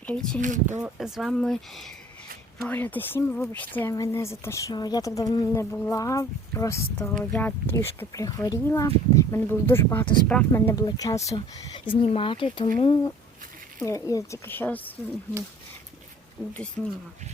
Привіт, сьогодні з вами погляди сім. Вибачте мене за те, що я так давно не була. Просто я трішки прихворіла. У мене було дуже багато справ, в мене не було часу знімати, тому я, я тільки зараз буду знімати.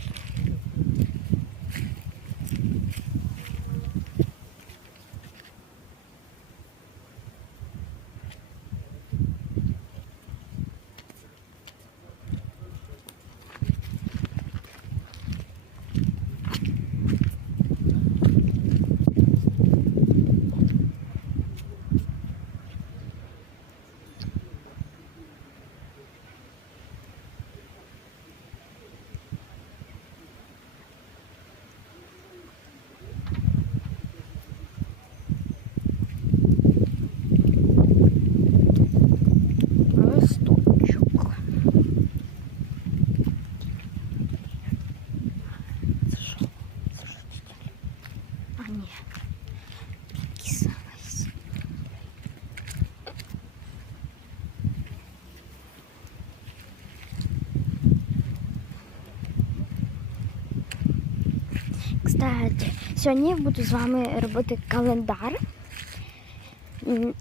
Кстати, сьогодні я буду з вами робити календар.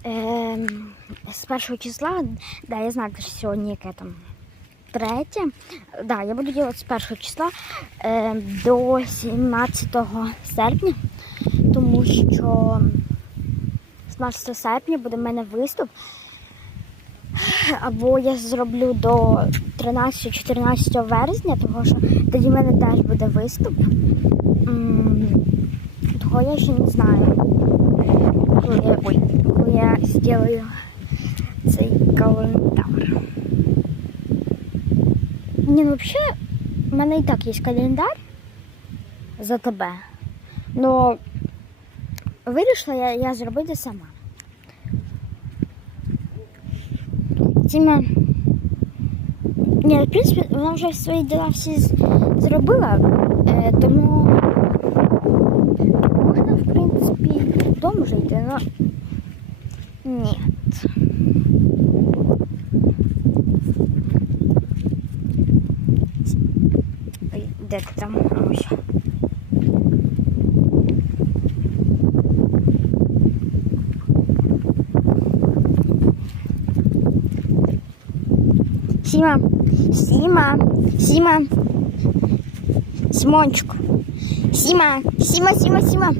Ем, з першого числа, да, я знаю, що сьогодні яке там третє. Да, я буду робити з першого числа ем, до 17 серпня, тому що 17 серпня буде в мене виступ. Або я зроблю до 13-14 вересня, тому що тоді в мене теж буде виступ. Того я ще не знаю. Коли я, ой, коли я зроблю цей календар. Ні, ну взагалі, в мене і так є календар за тебе. Но вирішила я, я зробити сама. Тіма. Ні, в принципі, вона вже свої діла всі з- зробила, е, тому можна, в принципі, додому вже йти, але ні. Ой, де ти там? А, ось. Сіма, Сіма, Сіма, Сімончик, Сіма, Сіма, Сіма, Сіма.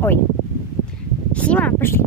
Ой. Сіма, пошли.